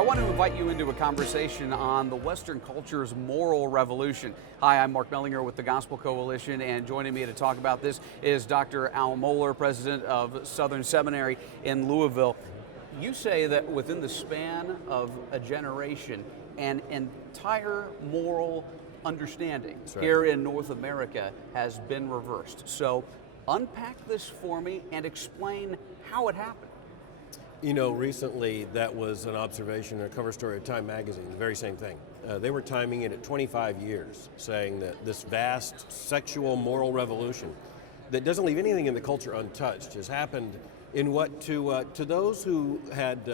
I want to invite you into a conversation on the Western culture's moral revolution. Hi, I'm Mark Mellinger with the Gospel Coalition, and joining me to talk about this is Dr. Al Mohler, president of Southern Seminary in Louisville. You say that within the span of a generation, an entire moral understanding here in North America has been reversed. So unpack this for me and explain how it happened. You know, recently that was an observation in a cover story of Time magazine, the very same thing. They were timing it at 25 years, saying that this vast sexual moral revolution that doesn't leave anything in the culture untouched has happened in what to those who had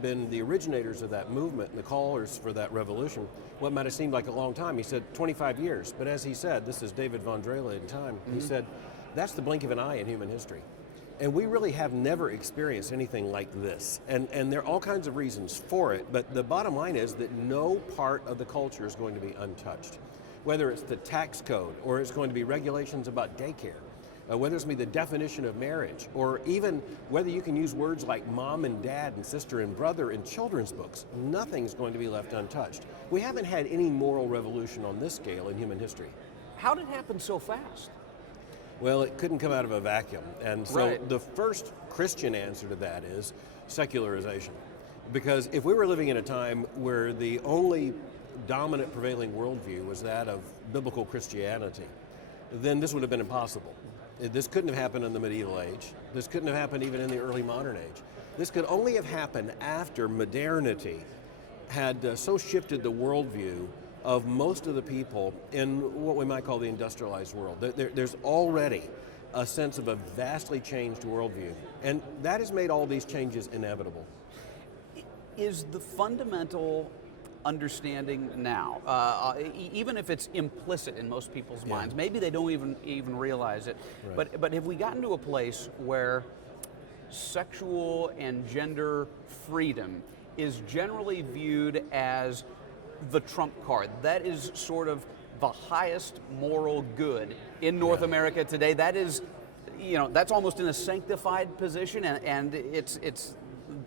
been the originators of that movement and the callers for that revolution, what might have seemed like a long time. He said 25 years, but as he said, this is David von Drele in Time, he said, that's the blink of an eye in human history. And we really have never experienced anything like this. And there are all kinds of reasons for it, but the bottom line is that no part of the culture is going to be untouched. Whether it's the tax code, or it's going to be regulations about daycare, whether it's going to be the definition of marriage, or even whether you can use words like mom and dad and sister and brother in children's books, nothing's going to be left untouched. We haven't had any moral revolution on this scale in human history. How did it happen so fast? Well, it couldn't come out of a vacuum. And so the first Christian answer to that is secularization. Because if we were living in a time where the only dominant prevailing worldview was that of biblical Christianity, then this would have been impossible. This couldn't have happened in the medieval age. This couldn't have happened even in the early modern age. This could only have happened after modernity had so shifted the worldview of most of the people in what we might call the industrialized world. There's already a sense of a vastly changed worldview, and that has made all these changes inevitable. Is the fundamental understanding now, even if it's implicit in most people's minds, maybe they don't even realize it, but have we gotten to a place where sexual and gender freedom is generally viewed as the trump card? That is sort of the highest moral good in North America today. That is, you know, that's almost in a sanctified position, and it's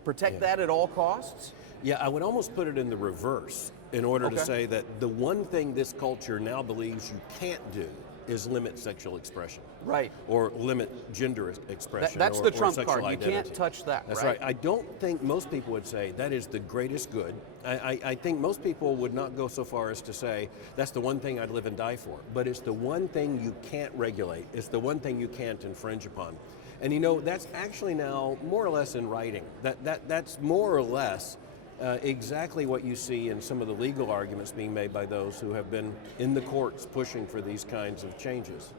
protect that at all costs? Yeah, I would almost put it in the reverse in order to say that the one thing this culture now believes you can't do is limit sexual expression. Right. Or limit gender expression. That's the trump card. Identity. You can't touch that. That's right. I don't think most people would say that is the greatest good. I think most people would not go so far as to say that's the one thing I'd live and die for. But it's the one thing you can't regulate. It's the one thing you can't infringe upon. And you know, that's actually now more or less in writing. That's more or less exactly what you see in some of the legal arguments being made by those who have been in the courts pushing for these kinds of changes.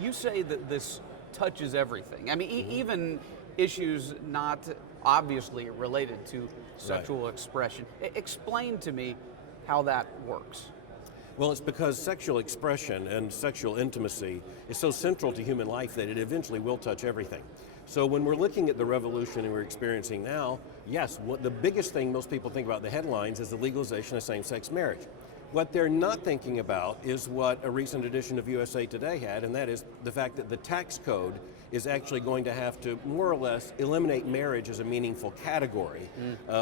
You say that this touches everything. I mean, even issues not obviously related to sexual expression. Explain to me how that works. Well, it's because sexual expression and sexual intimacy is so central to human life that it eventually will touch everything. So when we're looking at the revolution we're experiencing now, yes, the biggest thing most people think about in the headlines is the legalization of same-sex marriage. What they're not thinking about is what a recent edition of USA Today had, and that is the fact that the tax code is actually going to have to more or less eliminate marriage as a meaningful category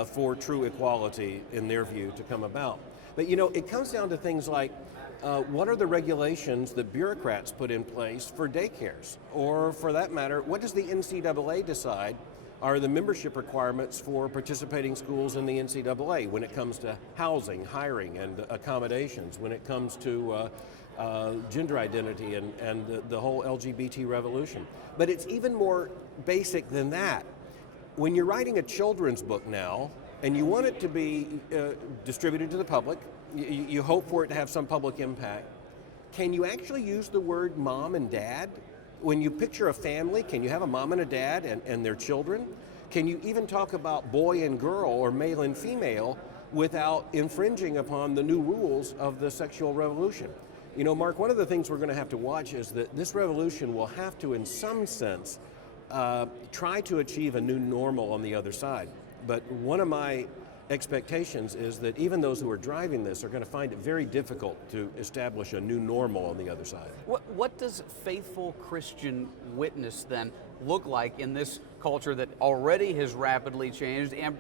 for true equality, in their view, to come about. But you know, it comes down to things like what are the regulations that bureaucrats put in place for daycares? Or for that matter, what does the NCAA decide are the membership requirements for participating schools in the NCAA when it comes to housing, hiring, and accommodations, when it comes to gender identity and the whole LGBT revolution? But it's even more basic than that. When you're writing a children's book now, and you want it to be distributed to the public, you hope for it to have some public impact, can you actually use the word mom and dad? When you picture a family, can you have a mom and a dad and their children? Can you even talk about boy and girl or male and female without infringing upon the new rules of the sexual revolution? You know, Mark, one of the things we're going to have to watch is that this revolution will have to, in some sense, try to achieve a new normal on the other side. But one of my expectations is that even those who are driving this are going to find it very difficult to establish a new normal on the other side. What does faithful Christian witness then look like in this culture that already has rapidly changed and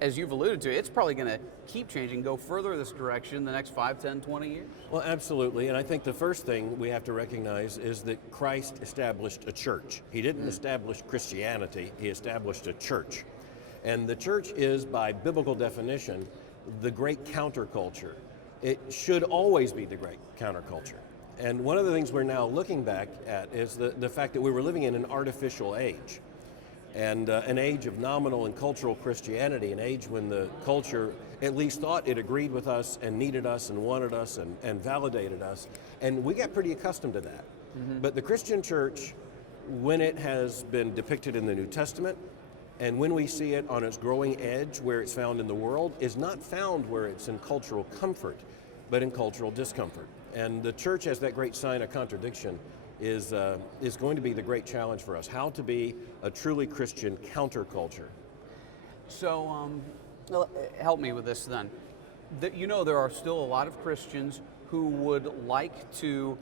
as you've alluded to, it's probably going to keep changing, go further this direction in the next 5, 10, 20 years. Well, absolutely. And I think the first thing we have to recognize is that Christ established a church. He didn't establish Christianity, he established a church. And the church is, by biblical definition, the great counterculture. It should always be the great counterculture. And one of the things we're now looking back at is the fact that we were living in an artificial age. And an age of nominal and cultural Christianity, an age when the culture at least thought it agreed with us and needed us and wanted us and validated us. And we got pretty accustomed to that. But the Christian church, when it has been depicted in the New Testament, and when we see it on its growing edge where it's found in the world, is not found where it's in cultural comfort, but in cultural discomfort. And the church, as that great sign of contradiction, is going to be the great challenge for us, how to be a truly Christian counterculture. So help me with this then. There are still a lot of Christians who would like to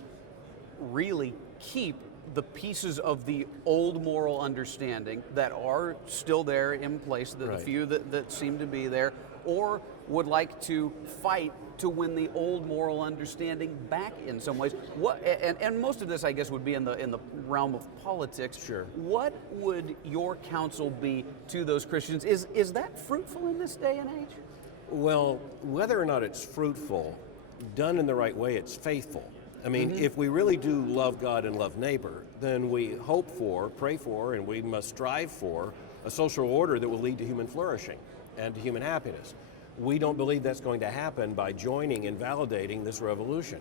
really keep the pieces of the old moral understanding that are still there in place, the few that seem to be there, or would like to fight to win the old moral understanding back in some ways. And most of this, I guess, would be in the realm of politics. Sure. What would your counsel be to those Christians? Is that fruitful in this day and age? Well, whether or not it's fruitful, done in the right way, it's faithful. I mean, if we really do love God and love neighbor, then we hope for, pray for, and we must strive for a social order that will lead to human flourishing and to human happiness. We don't believe that's going to happen by joining and validating this revolution.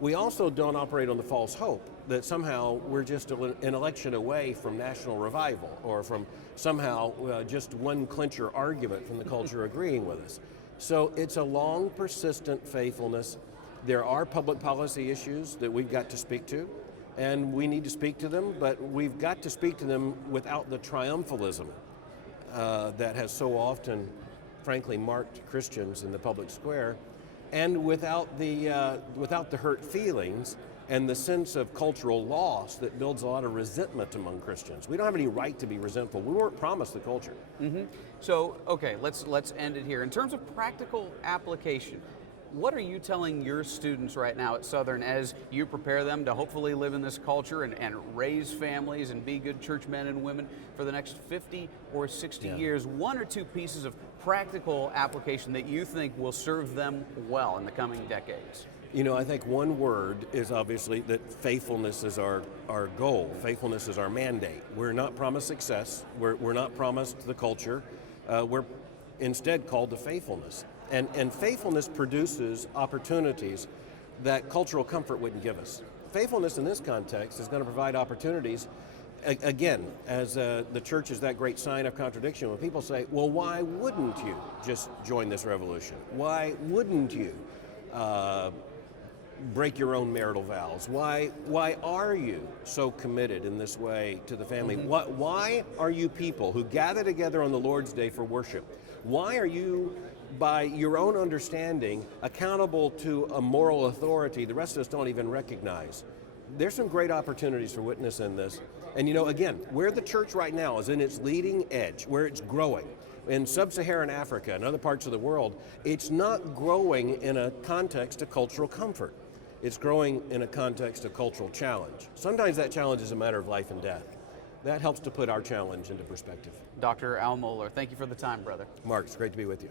We also don't operate on the false hope that somehow we're just an election away from national revival, or from somehow just one clincher argument from the culture agreeing with us. So it's a long, persistent faithfulness. There are public policy issues that we've got to speak to, and we need to speak to them, but we've got to speak to them without the triumphalism that has so often, frankly, marked Christians in the public square, and without the hurt feelings and the sense of cultural loss that builds a lot of resentment among Christians. We don't have any right to be resentful. We weren't promised the culture. So, okay, let's end it here. In terms of practical application, what are you telling your students right now at Southern as you prepare them to hopefully live in this culture and raise families and be good church men and women for the next 50 or 60 years? One or two pieces of practical application that you think will serve them well in the coming decades? You know, I think one word is obviously that faithfulness is our goal. Faithfulness is our mandate. We're not promised success. We're not promised the culture. We're instead called to faithfulness. And faithfulness produces opportunities that cultural comfort wouldn't give us. Faithfulness in this context is going to provide opportunities, again, as the church is that great sign of contradiction. When people say, well, why wouldn't you just join this revolution? Why wouldn't you break your own marital vows? Why are you so committed in this way to the family? Why are you people who gather together on the Lord's Day for worship? Why are you, by your own understanding, accountable to a moral authority the rest of us don't even recognize? There's some great opportunities for witness in this. And you know, again, where the church right now is in its leading edge, where it's growing, in sub-Saharan Africa and other parts of the world, it's not growing in a context of cultural comfort. It's growing in a context of cultural challenge. Sometimes that challenge is a matter of life and death. That helps to put our challenge into perspective. Dr. Al Mohler, thank you for the time, brother. Mark, it's great to be with you.